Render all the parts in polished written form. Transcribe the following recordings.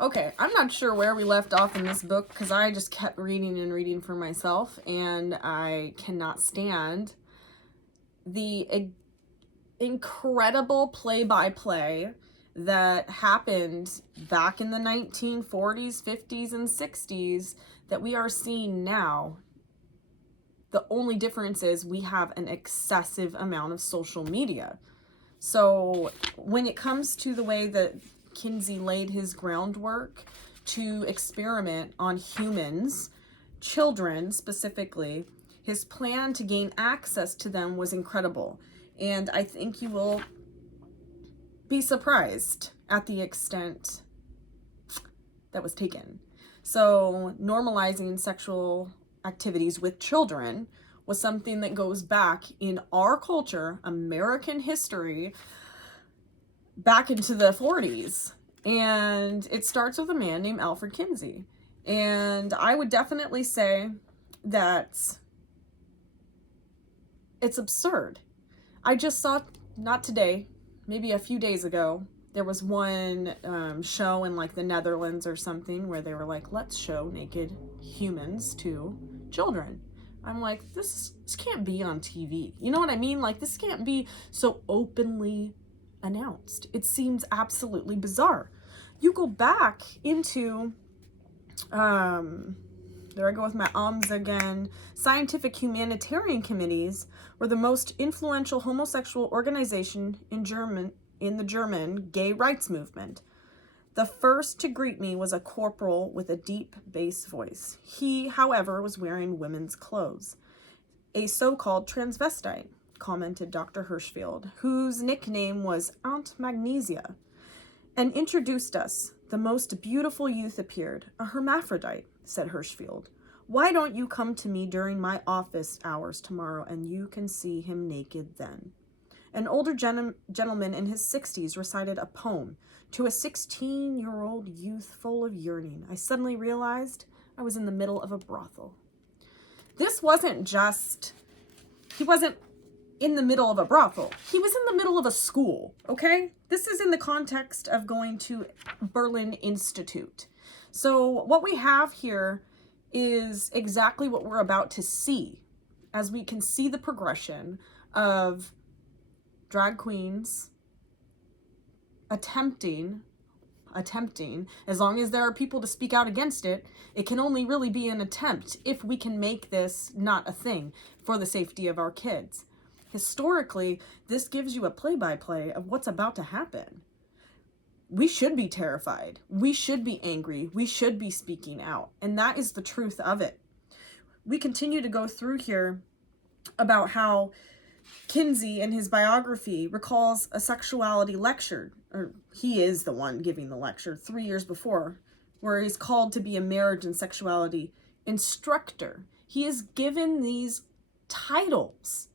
Okay, I'm not sure where we left off in this book because I just kept reading and reading for myself, and I cannot stand the incredible play-by-play that happened back in the 1940s, 50s, and 60s that we are seeing now. The only difference is we have an excessive amount of social media. So when it comes to the way that Kinsey laid his groundwork to experiment on humans, children specifically, his plan to gain access to them was incredible. And I think you will be surprised at the extent that was taken. So normalizing sexual activities with children was something that goes back in our culture, American history, back into the 40s. And it starts with a man named Alfred Kinsey. And I would definitely say that it's absurd. I just saw, not today, maybe a few days ago, there was one show in like the Netherlands or something where they were like, let's show naked humans to children. I'm like, this can't be on TV. You know what I mean? Like, this can't be so openly announced. It seems absolutely bizarre. You go back into, there I go with my ums again, scientific humanitarian committees were the most influential homosexual organization in the German gay rights movement. The first to greet me was a corporal with a deep bass voice. He, however, was wearing women's clothes. A so-called transvestite, commented Dr. Hirschfeld, whose nickname was Aunt Magnesia, and introduced us. The most beautiful youth appeared. A hermaphrodite, said Hirschfeld. Why don't you come to me during my office hours tomorrow and you can see him naked then? An older gentleman in his 60s recited a poem to a 16-year-old youth full of yearning. I suddenly realized I was in the middle of a brothel. This wasn't just, he wasn't in the middle of a brothel. He was in the middle of a school, okay? This is in the context of going to Berlin Institute. So what we have here is exactly what we're about to see, as we can see the progression of drag queens attempting, as long as there are people to speak out against it, it can only really be an attempt if we can make this not a thing for the safety of our kids. Historically, this gives you a play-by-play of what's about to happen. We should be terrified. We should be angry. We should be speaking out. And that is the truth of it. We continue to go through here about how Kinsey, in his biography, recalls a sexuality lecture, or he is the one giving the lecture, 3 years before, where he's called to be a marriage and sexuality instructor. He is given these titles,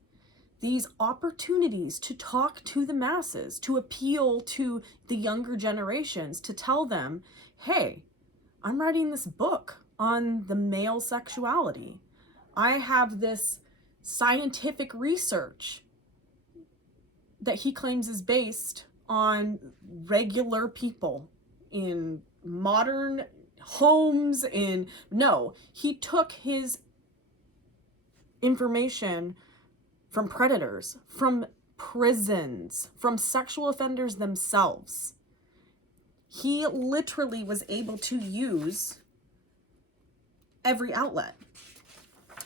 these opportunities to talk to the masses, to appeal to the younger generations, to tell them, hey, I'm writing this book on the male sexuality. I have this scientific research that he claims is based on regular people in modern homes. No, he took his information from predators, from prisons, from sexual offenders themselves. He literally was able to use every outlet.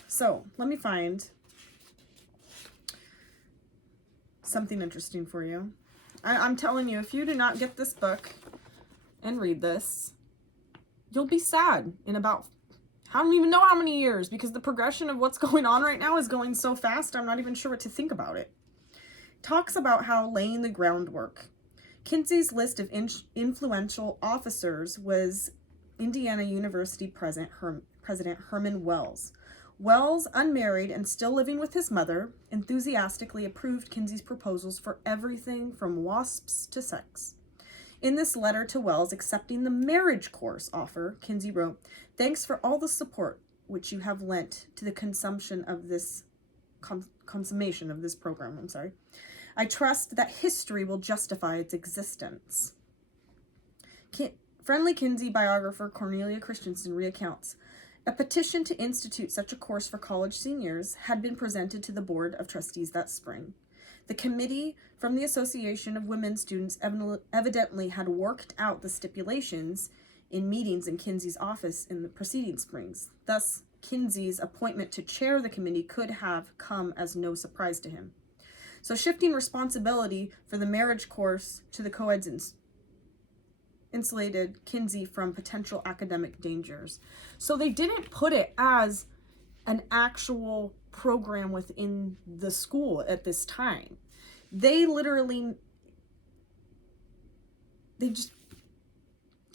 So let me find something interesting for you. I'm telling you, if you do not get this book and read this, you'll be sad in about, I don't even know how many years, because the progression of what's going on right now is going so fast, I'm not even sure what to think about it. Talks about how laying the groundwork. Kinsey's list of influential officers was Indiana University President Herman Wells. Wells, unmarried and still living with his mother, enthusiastically approved Kinsey's proposals for everything from wasps to sex. In this letter to Wells accepting the marriage course offer, Kinsey wrote, "Thanks for all the support which you have lent to the consummation of this program. I trust that history will justify its existence." Friendly Kinsey biographer Cornelia Christensen recounts, a petition to institute such a course for college seniors had been presented to the Board of Trustees that spring. The committee from the Association of Women Students evidently had worked out the stipulations in meetings in Kinsey's office in the preceding springs. Thus, Kinsey's appointment to chair the committee could have come as no surprise to him. So shifting responsibility for the marriage course to the co-eds insulated Kinsey from potential academic dangers. So they didn't put it as an actual program within the school at this time. They literally, it's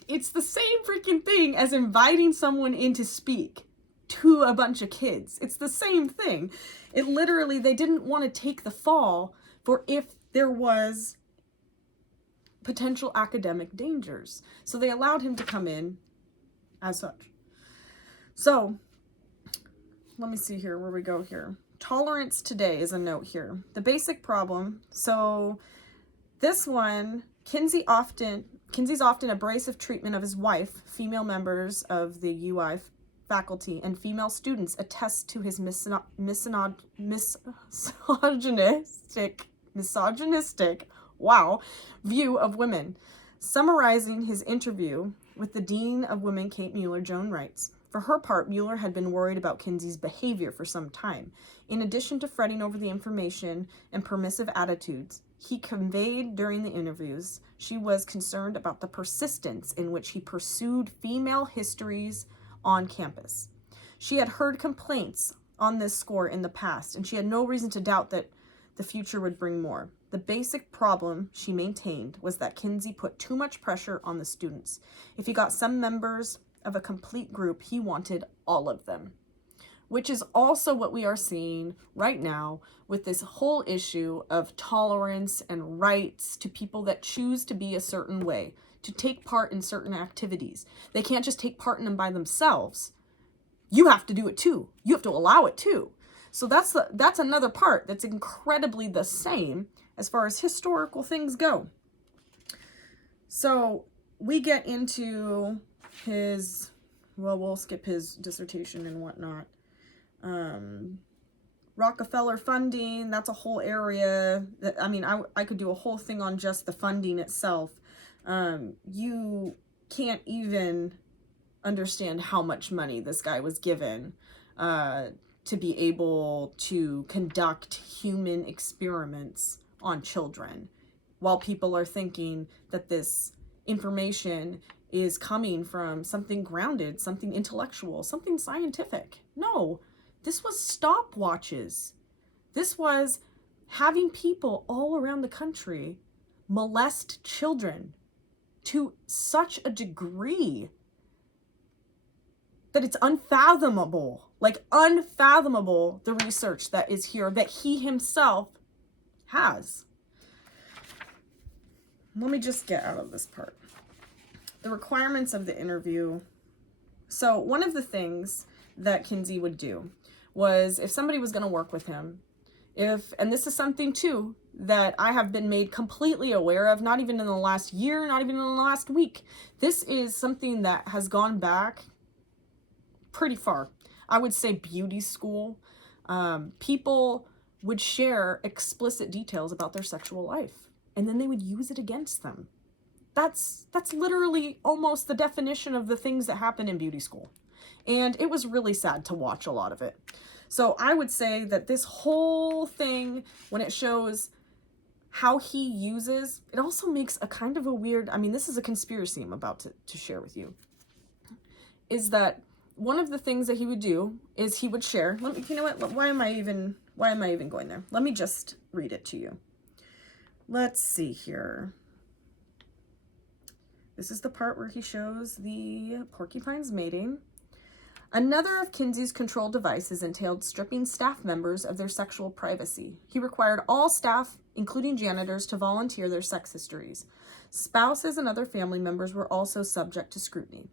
the same freaking thing as inviting someone in to speak to a bunch of kids. It's the same thing. It literally, they didn't want to take the fall for if there was potential academic dangers. So they allowed him to come in as such. So let me see here where we go here. Tolerance today is a note here. The basic problem. So this one, Kinsey's often abrasive treatment of his wife, female members of the UI faculty, and female students attest to his misogynistic view of women. Summarizing his interview with the Dean of Women, Kate Mueller, Joan writes, for her part, Mueller had been worried about Kinsey's behavior for some time. In addition to fretting over the information and permissive attitudes he conveyed during the interviews, she was concerned about the persistence in which he pursued female histories on campus. She had heard complaints on this score in the past, and she had no reason to doubt that the future would bring more. The basic problem, she maintained, was that Kinsey put too much pressure on the students. If he got some members of a complete group, he wanted all of them, which is also what we are seeing right now with this whole issue of tolerance and rights to people that choose to be a certain way, to take part in certain activities. They can't just take part in them by themselves. You have to do it too. You have to allow it too. So that's another part that's incredibly the same as far as historical things go. So we get into his, well, we'll skip his dissertation and whatnot. Rockefeller funding, that's a whole area that, I mean, I could do a whole thing on just the funding itself. You can't even understand how much money this guy was given to be able to conduct human experiments on children, while people are thinking that this information is coming from something grounded, something intellectual, something scientific. No, this was stopwatches. This was having people all around the country molest children to such a degree that it's unfathomable, the research that is here that he himself has. Let me just get out of this part. The requirements of the interview. So one of the things that Kinsey would do was, if somebody was going to work with him, and this is something too that I have been made completely aware of, not even in the last year, not even in the last week. This is something that has gone back pretty far. I would say beauty school. People would share explicit details about their sexual life, and then they would use it against them. That's literally almost the definition of the things that happen in beauty school. And it was really sad to watch a lot of it. So I would say that this whole thing, when it shows how he uses, it also makes a kind of a weird, I mean, this is a conspiracy I'm about to share with you, is that one of the things that he would do is he would share, you know what, why am I even going there? Let me just read it to you. Let's see here. This is the part where he shows the porcupines mating. Another of Kinsey's control devices entailed stripping staff members of their sexual privacy. He required all staff, including janitors, to volunteer their sex histories. Spouses and other family members were also subject to scrutiny.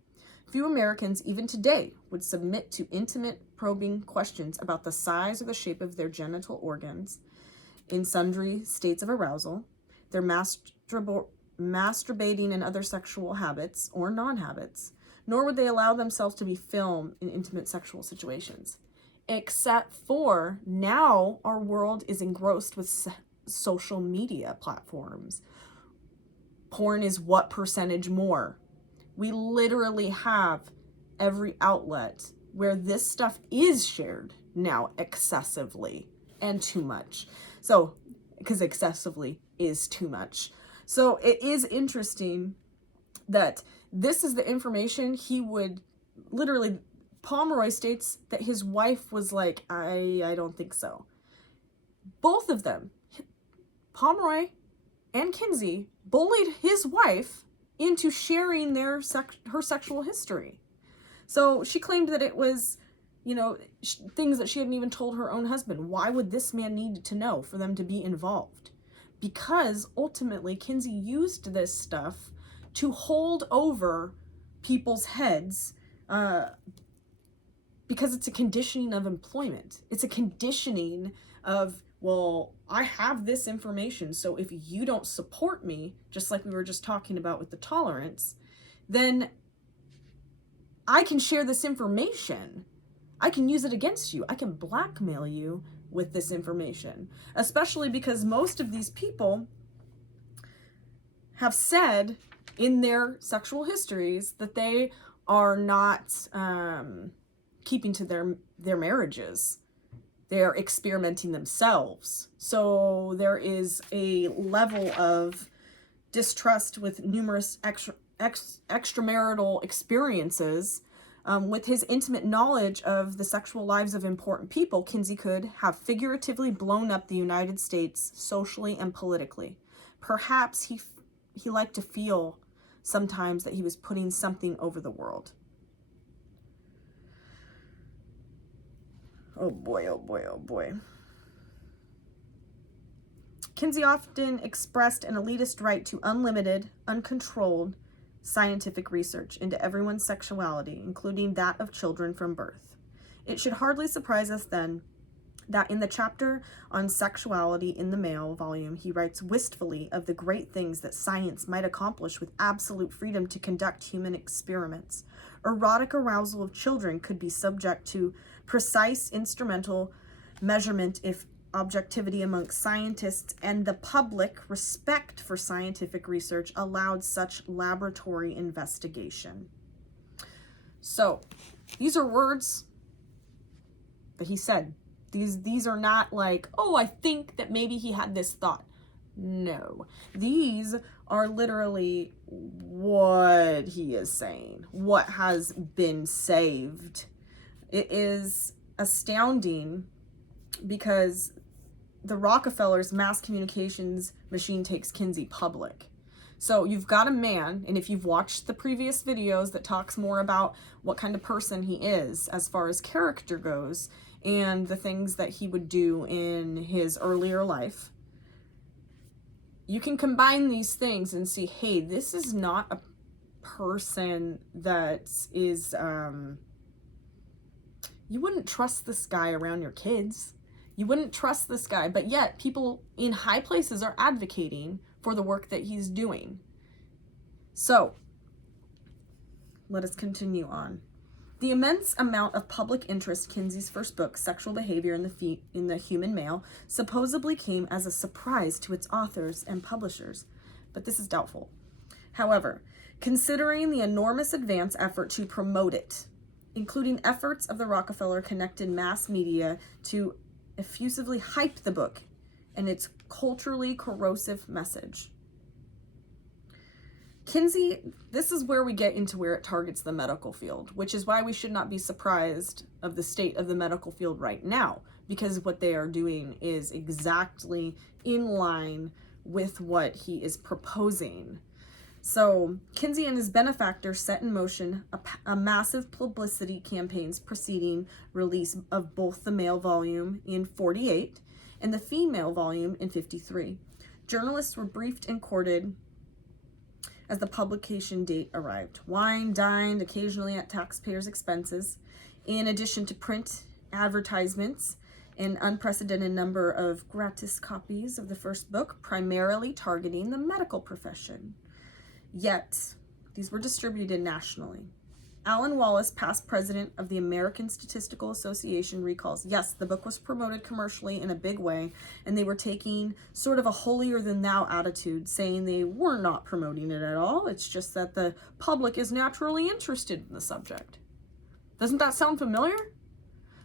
Few Americans, even today, would submit to intimate, probing questions about the size or the shape of their genital organs in sundry states of arousal, their masturbating and other sexual habits or non-habits, nor would they allow themselves to be filmed in intimate sexual situations. Except for now our world is engrossed with social media platforms. Porn is what percentage more? We literally have every outlet where this stuff is shared now excessively and too much. So, because excessively is too much. So it is interesting that this is the information he would literally, Pomeroy states that his wife was like, I don't think so. Both of them, Pomeroy and Kinsey, bullied his wife into sharing her sexual history. So she claimed that it was, things that she hadn't even told her own husband. Why would this man need to know for them to be involved? Because ultimately Kinsey used this stuff to hold over people's heads, because it's a conditioning of employment. It's a conditioning of, well, I have this information, so if you don't support me, just like we were just talking about with the tolerance, then I can share this information. I can use it against you. I can blackmail you with this information, especially because most of these people have said in their sexual histories that they are not keeping to their marriages. They're experimenting themselves. So there is a level of distrust with numerous extramarital experiences. With his intimate knowledge of the sexual lives of important people, Kinsey could have figuratively blown up the United States socially and politically. Perhaps he liked to feel sometimes that he was putting something over the world. Oh boy, oh boy, oh boy. Kinsey often expressed an elitist right to unlimited, uncontrolled scientific research into everyone's sexuality, including that of children from birth. It should hardly surprise us then that in the chapter on sexuality in the male volume, he writes wistfully of the great things that science might accomplish with absolute freedom to conduct human experiments. Erotic arousal of children could be subject to precise instrumental measurement if objectivity amongst scientists and the public respect for scientific research allowed such laboratory investigation. So these are words that he said. These are not like, oh, I think that maybe he had this thought. No, these are literally what he is saying, what has been saved. It is astounding because the Rockefellers' mass communications machine takes Kinsey public. So you've got a man, and if you've watched the previous videos that talks more about what kind of person he is as far as character goes and the things that he would do in his earlier life, you can combine these things and see, hey, this is not a person that is, you wouldn't trust this guy around your kids. You wouldn't trust this guy, but yet people in high places are advocating for the work that he's doing. So, let us continue on. The immense amount of public interest Kinsey's first book, Sexual Behavior in the Human Male, supposedly came as a surprise to its authors and publishers, but this is doubtful. However, considering the enormous advance effort to promote it, including efforts of the Rockefeller-connected mass media to effusively hype the book and its culturally corrosive message. Kinsey, this is where we get into where it targets the medical field, which is why we should not be surprised of the state of the medical field right now, because what they are doing is exactly in line with what he is proposing. So Kinsey and his benefactor set in motion a massive publicity campaigns preceding release of both the male volume in 48 and the female volume in 53. Journalists were briefed and courted as the publication date arrived. Wine dined occasionally at taxpayers' expenses, in addition to print advertisements, an unprecedented number of gratis copies of the first book, primarily targeting the medical profession. Yet, these were distributed nationally. Alan Wallace, past president of the American Statistical Association, recalls, yes, the book was promoted commercially in a big way, and they were taking sort of a holier-than-thou attitude, saying they were not promoting it at all. It's just that the public is naturally interested in the subject. Doesn't that sound familiar?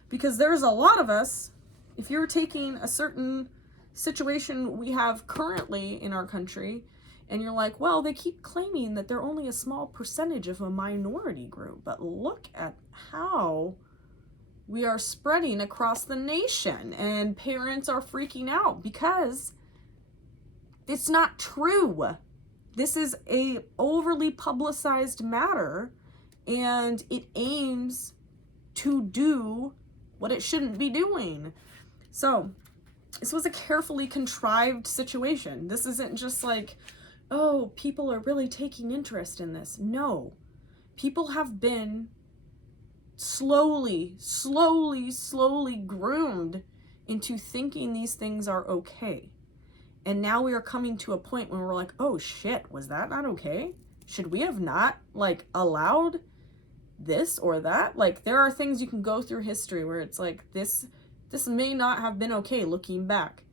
Because there's a lot of us, if you're taking a certain situation we have currently in our country, and you're like, well, they keep claiming that they're only a small percentage of a minority group, but look at how we are spreading across the nation, and parents are freaking out because it's not true. This is a overly publicized matter, and it aims to do what it shouldn't be doing. So this was a carefully contrived situation. This isn't just like, oh, people are really taking interest in this. No, people have been slowly groomed into thinking these things are okay. And now we are coming to a point when we're like, oh shit, was that not okay? Should we have not allowed this or that? There are things you can go through history where it's like, this may not have been okay looking back.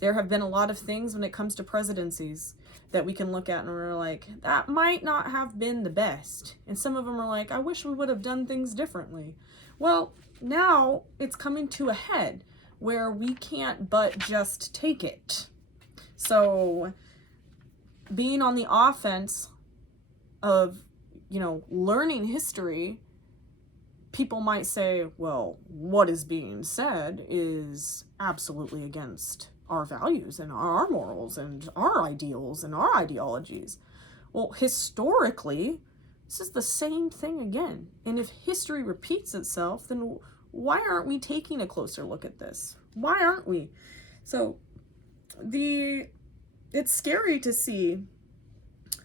There have been a lot of things when it comes to presidencies that we can look at and we're like, that might not have been the best. And some of them are like, I wish we would have done things differently. Well, now it's coming to a head where we can't but just take it. So being on the offense of, learning history, people might say, well, what is being said is absolutely against our values and our morals and our ideals and our ideologies. Well, historically, this is the same thing again. And if history repeats itself, then why aren't we taking a closer look at this? Why aren't we? So it's scary to see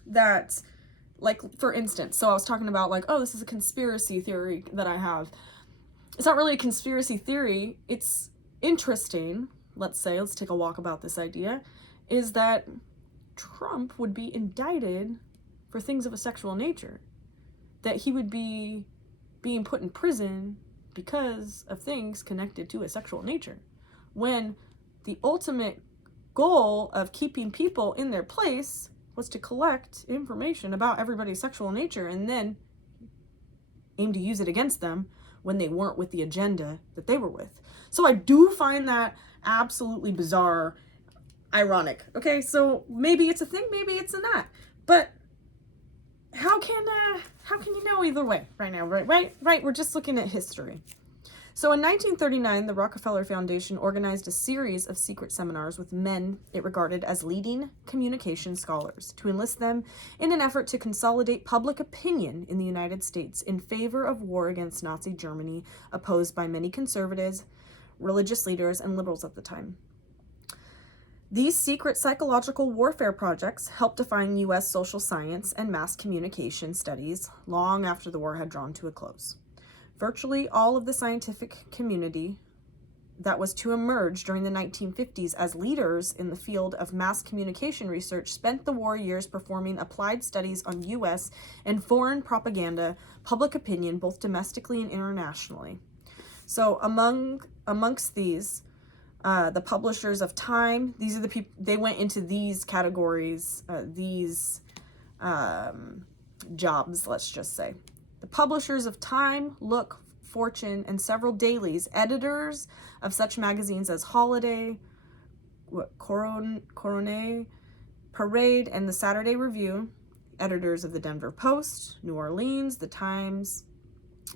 that, for instance, so I was talking about oh, this is a conspiracy theory that I have. It's not really a conspiracy theory. It's interesting. Let's take a walk about this idea, is that Trump would be indicted for things of a sexual nature, that he would be being put in prison because of things connected to a sexual nature, when the ultimate goal of keeping people in their place was to collect information about everybody's sexual nature and then aim to use it against them when they weren't with the agenda that they were with. So I do find that absolutely bizarre, ironic. Okay, so maybe it's a thing, maybe it's not. But how can you know either way right now? Right. We're just looking at history. So in 1939, the Rockefeller Foundation organized a series of secret seminars with men it regarded as leading communication scholars to enlist them in an effort to consolidate public opinion in the United States in favor of war against Nazi Germany, opposed by many conservatives, religious leaders, and liberals at the time. These secret psychological warfare projects helped define U.S. social science and mass communication studies long after the war had drawn to a close. Virtually all of the scientific community that was to emerge during the 1950s as leaders in the field of mass communication research spent the war years performing applied studies on U.S. and foreign propaganda, public opinion, both domestically and internationally. So amongst these, the publishers of Time, these are the people, they went into these categories, jobs, let's just say. The publishers of Time, Look, Fortune, and several dailies, editors of such magazines as Holiday, Coronet, Parade, and the Saturday Review, editors of the Denver Post, New Orleans, the Times,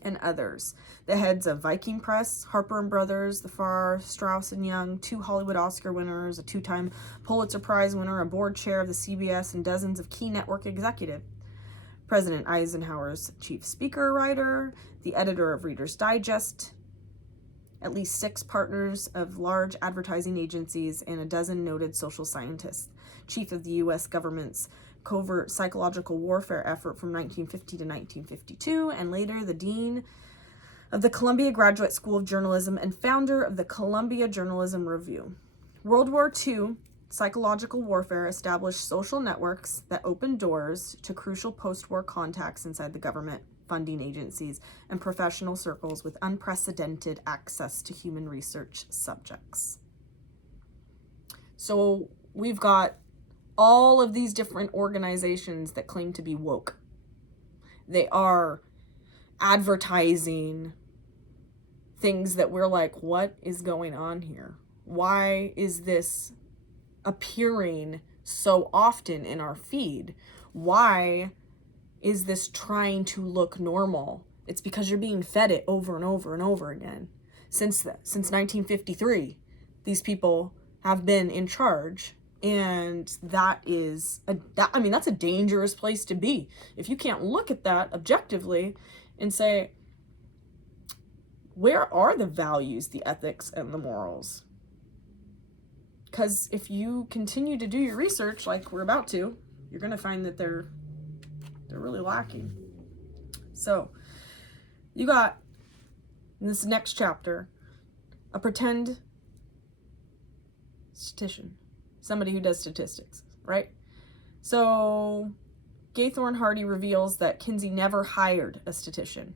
and others. The heads of Viking Press, Harper & Brothers, The Farr, Straus & Young, 2 Hollywood Oscar winners, a 2-time Pulitzer Prize winner, a board chair of the CBS, and dozens of key network executives. President Eisenhower's chief speaker writer, the editor of Reader's Digest, at least 6 partners of large advertising agencies, and a dozen noted social scientists, chief of the U.S. government's covert psychological warfare effort from 1950 to 1952, and later the dean of the Columbia Graduate School of Journalism and founder of the Columbia Journalism Review. World War II psychological warfare established social networks that opened doors to crucial post-war contacts inside the government, funding agencies, and professional circles with unprecedented access to human research subjects. So we've got all of these different organizations that claim to be woke. They are advertising things that we're like, what is going on here? Why is this appearing so often in our feed? Why is this trying to look normal? It's because you're being fed it over and over and over again. Since 1953, these people have been in charge, and that's a dangerous place to be. If you can't look at that objectively and say, where are the values, the ethics, and the morals? Because if you continue to do your research like we're about to, you're going to find that they're really lacking. So you got, in this next chapter, a pretend statistician, somebody who does statistics, right? So Gaythorne Hardy reveals that Kinsey never hired a statistician.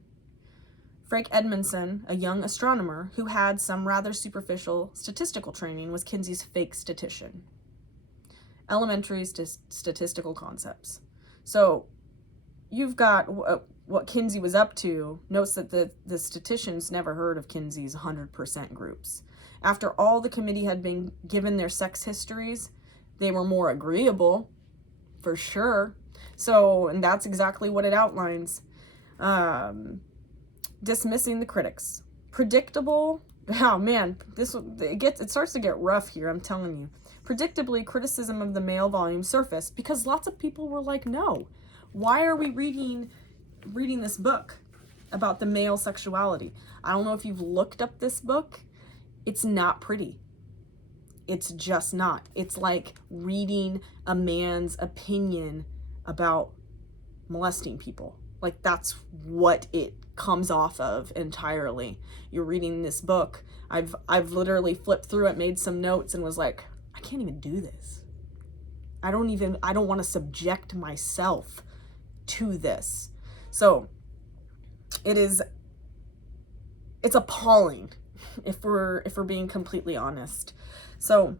Frank Edmondson, a young astronomer who had some rather superficial statistical training, was Kinsey's fake statistician. Elementary statistical concepts. So you've got what Kinsey was up to. Notes that the statisticians never heard of Kinsey's 100% groups. After all the committee had been given their sex histories, they were more agreeable, for sure. So, and that's exactly what it outlines. Dismissing the critics. Predictable. Oh man, it starts to get rough here, I'm telling you. Predictably, criticism of the male volume surfaced because lots of people were like, no, why are we reading this book about the male sexuality? I don't know if you've looked up this book. It's not pretty. It's just not. It's like reading a man's opinion about molesting people. Like, that's what it comes off of entirely. You're reading this book. I've literally flipped through it, made some notes, and was like, I can't even do this. I don't want to subject myself to this. So it's appalling if we're being completely honest. So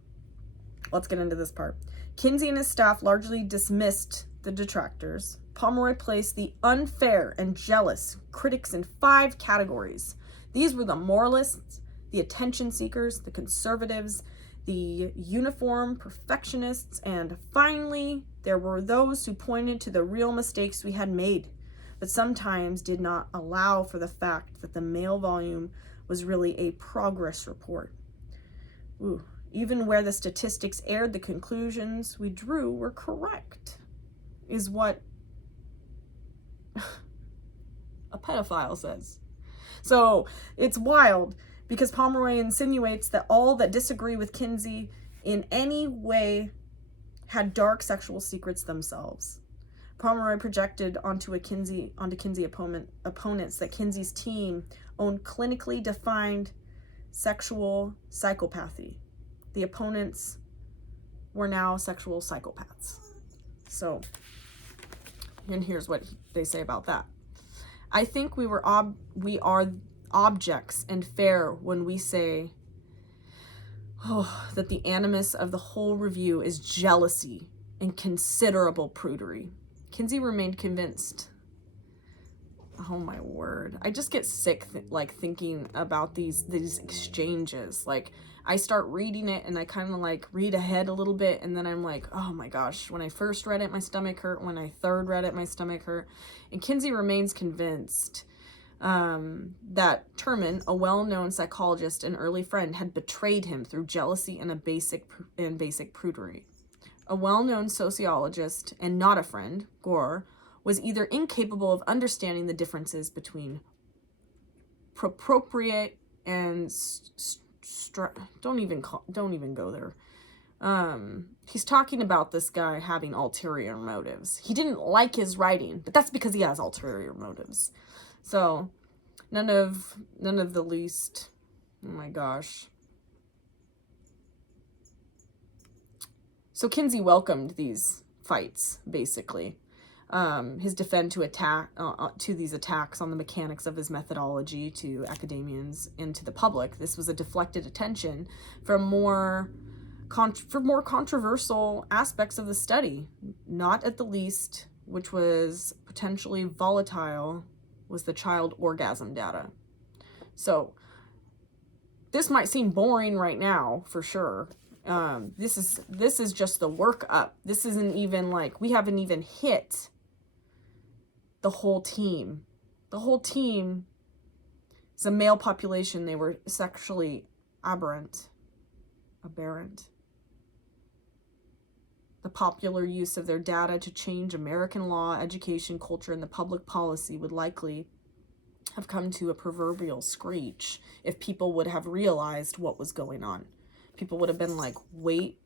let's get into this part. Kinsey and his staff largely dismissed the detractors. Pomeroy placed the unfair and jealous critics in 5 categories. These were the moralists, the attention seekers, the conservatives, the uniform perfectionists, and finally, there were those who pointed to the real mistakes we had made, but sometimes did not allow for the fact that the male volume was really a progress report. Ooh. Even where the statistics aired, the conclusions we drew were correct, is what a pedophile says. So it's wild because Pomeroy insinuates that all that disagree with Kinsey in any way had dark sexual secrets themselves. Pomeroy projected onto Kinsey opponents that Kinsey's team owned clinically defined sexual psychopathy. The opponents were now sexual psychopaths. So, and here's what they say about that. I think we are objects and fair when we say that the animus of the whole review is jealousy and considerable prudery. Kinsey remained convinced. Oh my word. I just get sick thinking about these exchanges. Like, I start reading it and I kind of like read ahead a little bit, and then I'm like, oh my gosh, when I first read it, my stomach hurt. When I third read it, my stomach hurt. And Kinsey remains convinced that Terman, a well-known psychologist and early friend, had betrayed him through jealousy and basic prudery. A well-known sociologist and not a friend, Gore, was either incapable of understanding the differences between appropriate and don't even go there. He's talking about this guy having ulterior motives. He didn't like his writing, but that's because he has ulterior motives. So none of the least. Oh my gosh. So Kinsey welcomed these fights, basically. His defense to these attacks on the mechanics of his methodology to academians and to the public. This was a deflected attention from more controversial aspects of the study, not at the least, which was potentially volatile, was the child orgasm data. So this might seem boring right now, for sure. This is just the workup. This isn't even like, we haven't even hit the whole team. The whole team is a male population. They were sexually aberrant. The popular use of their data to change American law, education, culture, and the public policy would likely have come to a proverbial screech if people would have realized what was going on. People would have been like, wait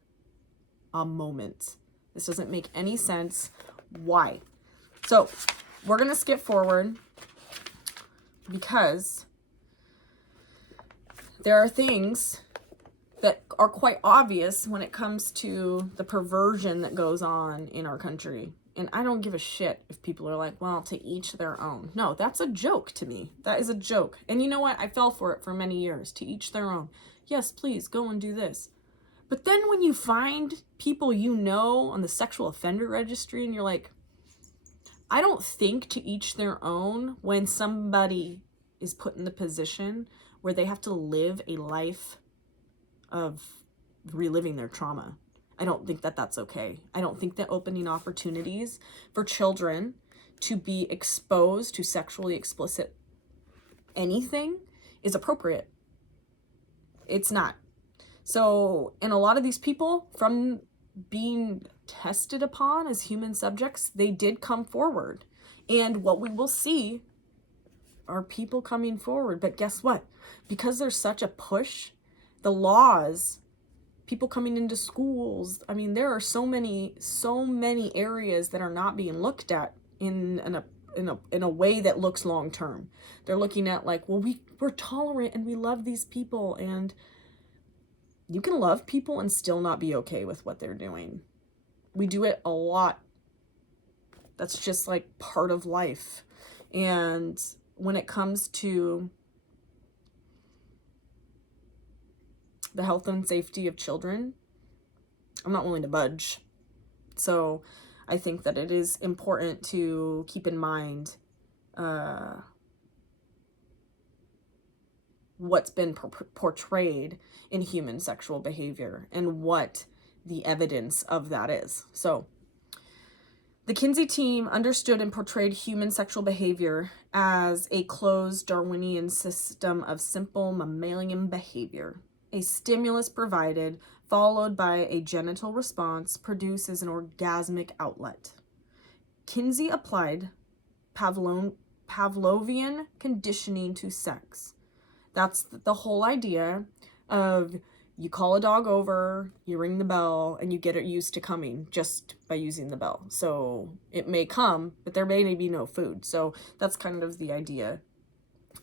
a moment. This doesn't make any sense. Why? So we're going to skip forward because there are things that are quite obvious when it comes to the perversion that goes on in our country. And I don't give a shit if people are like, well, to each their own. No, that's a joke to me. That is a joke. And you know what? I fell for it for many years. To each their own. Yes, please go and do this. But then when you find people you know on the sexual offender registry and you're like, I don't think to each their own when somebody is put in the position where they have to live a life of reliving their trauma. I don't think that that's okay. I don't think that opening opportunities for children to be exposed to sexually explicit anything is appropriate. It's not. So, and a lot of these people, from being tested upon as human subjects, they did come forward. And what we will see are people coming forward. But guess what? Because there's such a push, the laws, people coming into schools, I mean, there are so many areas that are not being looked at in a way that looks long term. They're looking at like, well, we're tolerant and we love these people, and you can love people and still not be okay with what they're doing. We do it a lot. That's just like part of life. And when it comes to the health and safety of children, I'm not willing to budge. So I think that it is important to keep in mind what's been portrayed in human sexual behavior and what the evidence of that is. So the Kinsey team understood and portrayed human sexual behavior as a closed Darwinian system of simple mammalian behavior. A stimulus provided, followed by a genital response, produces an orgasmic outlet. Kinsey applied Pavlovian conditioning to sex. That's the whole idea of you call a dog over, you ring the bell, and you get it used to coming just by using the bell. So it may come, but there may be no food. So that's kind of the idea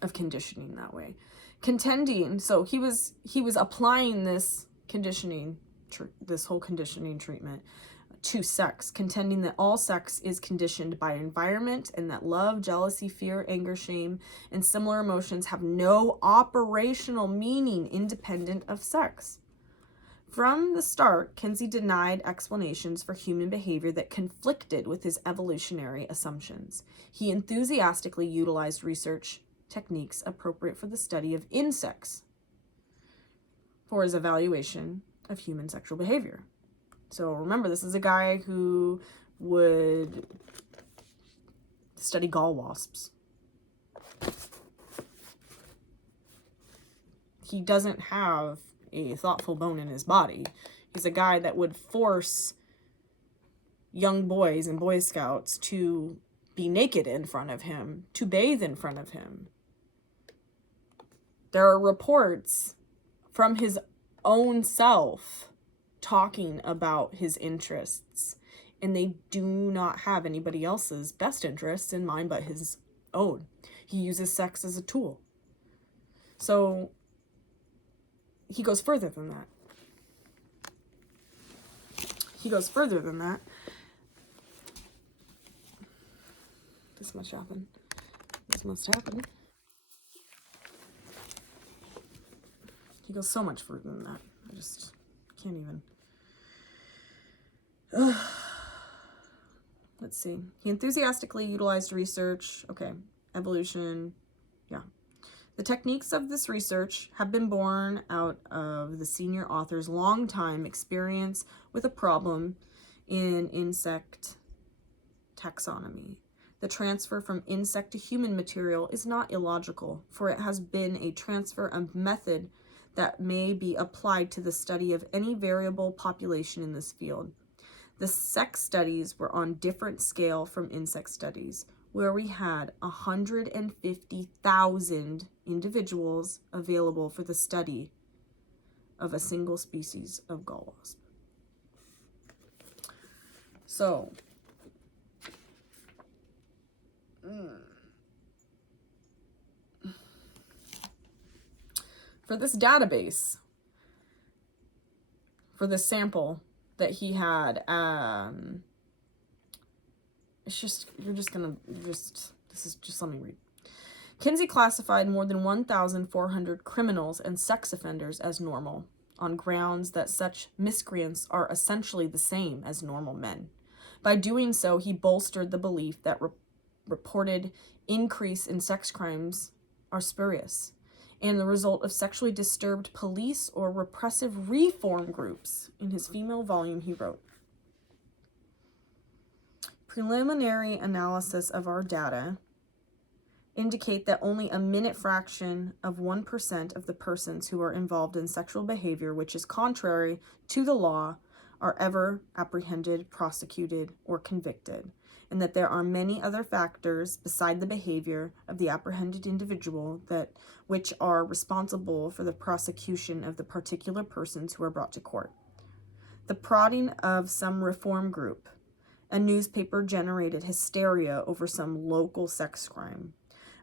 of conditioning that way. Contending, so he was applying this conditioning, this whole conditioning treatment to sex, contending that all sex is conditioned by environment and that love, jealousy, fear, anger, shame, and similar emotions have no operational meaning independent of sex. From the start, Kinsey denied explanations for human behavior that conflicted with his evolutionary assumptions. He enthusiastically utilized research techniques appropriate for the study of insects for his evaluation of human sexual behavior. So remember, this is a guy who would study gall wasps. He doesn't have a thoughtful bone in his body. He's a guy that would force young boys and Boy Scouts to be naked in front of him, to bathe in front of him. There are reports from his own self talking about his interests, and they do not have anybody else's best interests in mind but his own. He uses sex as a tool. So he goes further than that. he goes further than that. This must happen. This must happen. He goes so much further than that. I just can't even. Let's see. He enthusiastically utilized research. Okay. Evolution. Yeah. The techniques of this research have been born out of the senior author's long-time experience with a problem in insect taxonomy. The transfer from insect to human material is not illogical, for it has been a transfer of method that may be applied to the study of any variable population in this field. The sex studies were on different scale from insect studies, where we had 150,000 individuals available for the study of a single species of gall wasp. So, for this database, for this sample that he had, it's just, let me read. Kinsey classified more than 1,400 criminals and sex offenders as normal, on grounds that such miscreants are essentially the same as normal men. By doing so, he bolstered the belief that reported increase in sex crimes are spurious, and the result of sexually disturbed police or repressive reform groups. In his female volume, he wrote, preliminary analysis of our data indicate that only a minute fraction of 1% of the persons who are involved in sexual behavior which is contrary to the law are ever apprehended, prosecuted, or convicted, and that there are many other factors beside the behavior of the apprehended individual which are responsible for the prosecution of the particular persons who are brought to court. The prodding of some reform group, a newspaper generated hysteria over some local sex crime,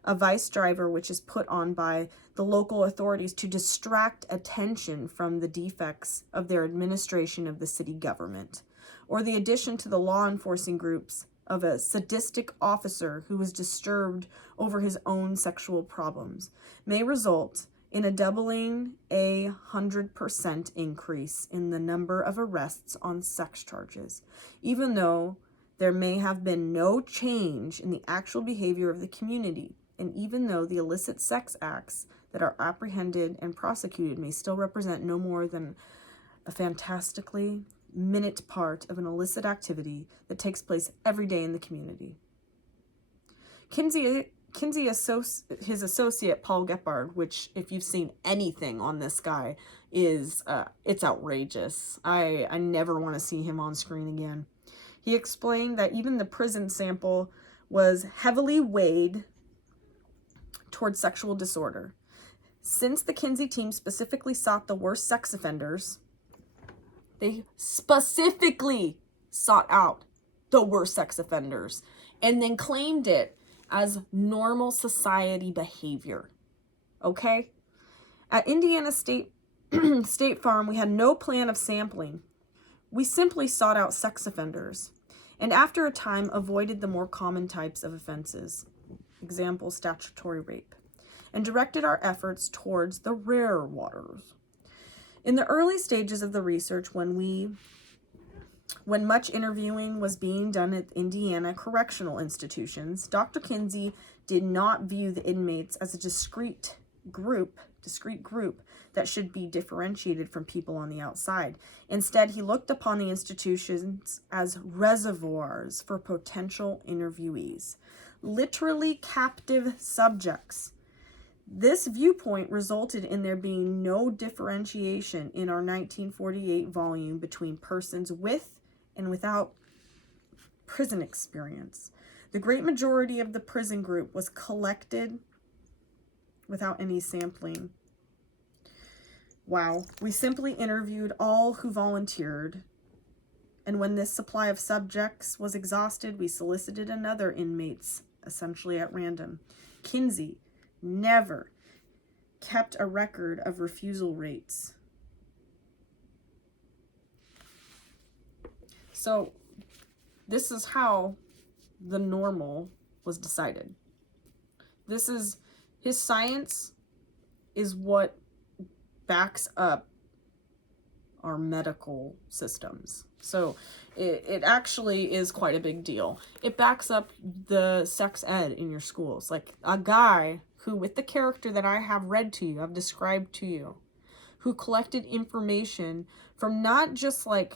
a vice driver which is put on by the local authorities to distract attention from the defects of their administration of the city government, or the addition to the law enforcing groups of a sadistic officer who was disturbed over his own sexual problems, may result in a doubling 100% increase in the number of arrests on sex charges, even though there may have been no change in the actual behavior of the community, and even though the illicit sex acts that are apprehended and prosecuted may still represent no more than a fantastically minute part of an illicit activity that takes place every day in the community. His associate, Paul Gepard, which, if you've seen anything on this guy, is it's outrageous. I never want to see him on screen again. He explained that even the prison sample was heavily weighed towards sexual disorder. Since the Kinsey team specifically sought the worst sex offenders, they specifically sought out the worst sex offenders and then claimed it as normal society behavior. Okay? At Indiana State Farm, we had no plan of sampling. We simply sought out sex offenders, and after a time avoided the more common types of offenses, example, statutory rape, and directed our efforts towards the rarer waters. In the early stages of the research, when much interviewing was being done at Indiana correctional institutions, Dr. Kinsey did not view the inmates as a discrete group that should be differentiated from people on the outside. Instead, he looked upon the institutions as reservoirs for potential interviewees, literally captive subjects. This viewpoint resulted in there being no differentiation in our 1948 volume between persons with and without prison experience. The great majority of the prison group was collected without any sampling. Wow. We simply interviewed all who volunteered, and when this supply of subjects was exhausted, we solicited another inmates, essentially at random. Kinsey never kept a record of refusal rates. So this is how the normal was decided. His science is what backs up our medical systems. So it actually is quite a big deal. It backs up the sex ed in your schools. Like a guy who, with the character that I have read to you, I've described to you, who collected information from not just like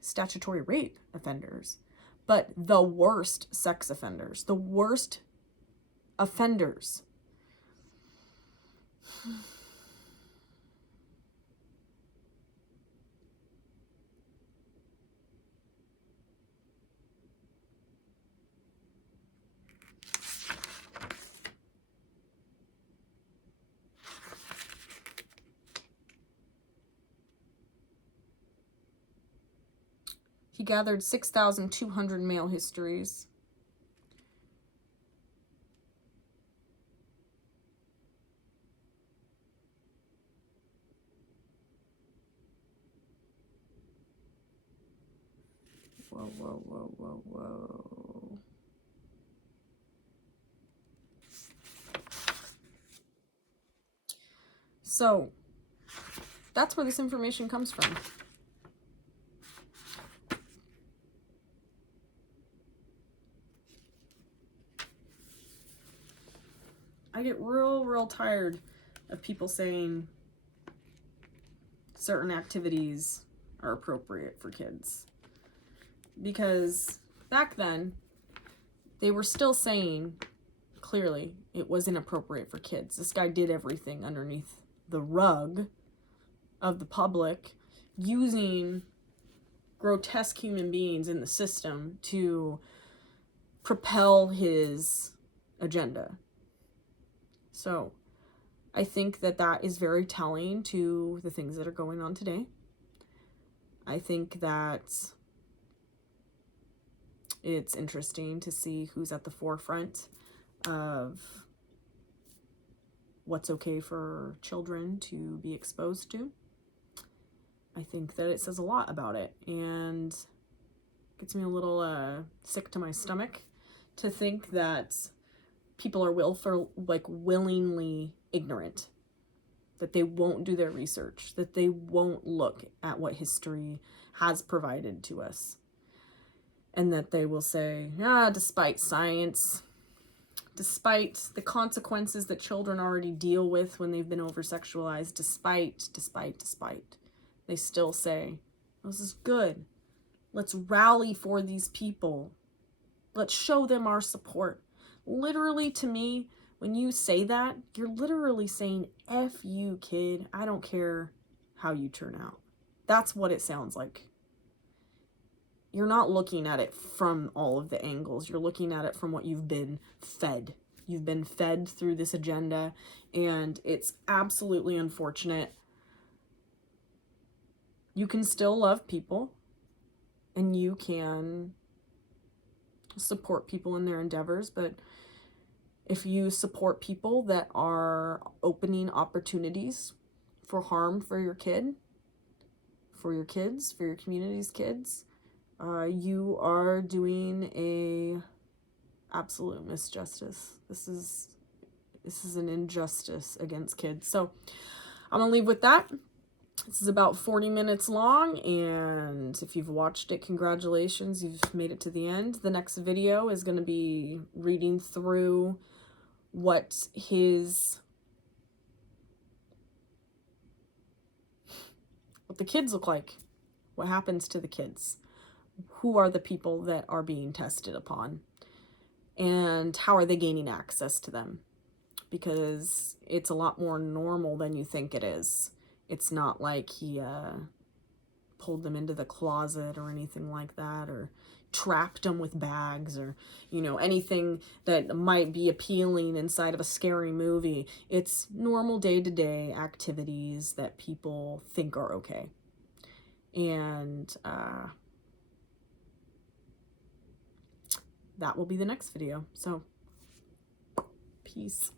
statutory rape offenders, but the worst sex offenders, the worst offenders. He gathered 6,200 male histories. Whoa, whoa, whoa, whoa, whoa. So, that's where this information comes from. I get real tired of people saying certain activities are appropriate for kids. Because back then, they were still saying clearly it was inappropriate for kids. This guy did everything underneath the rug of the public, using grotesque human beings in the system to propel his agenda. So I think that that is very telling to the things that are going on today. I think that it's interesting to see who's at the forefront of what's okay for children to be exposed to. I think that it says a lot about it, and gets me a little sick to my stomach to think that people are willingly ignorant, that they won't do their research, that they won't look at what history has provided to us, and that they will say, despite science, despite the consequences that children already deal with when they've been over-sexualized, despite, they still say, this is good. Let's rally for these people. Let's show them our support. Literally, to me, when you say that, you're literally saying, F you, kid. I don't care how you turn out. That's what it sounds like. You're not looking at it from all of the angles. You're looking at it from what you've been fed. You've been fed through this agenda, and it's absolutely unfortunate. You can still love people, and you can support people in their endeavors, but if you support people that are opening opportunities for harm for your kid, for your kids, for your community's kids, you are doing a absolute misjustice. This is an injustice against kids. So I'm gonna leave with that. This is about 40 minutes long, and if you've watched it, congratulations, you've made it to the end. The next video is going to be reading through what the kids look like, what happens to the kids, who are the people that are being tested upon, and how are they gaining access to them, because it's a lot more normal than you think it is. It's not like he pulled them into the closet or anything like that, or trapped them with bags, or, anything that might be appealing inside of a scary movie. It's normal day-to-day activities that people think are okay. And that will be the next video. So, peace.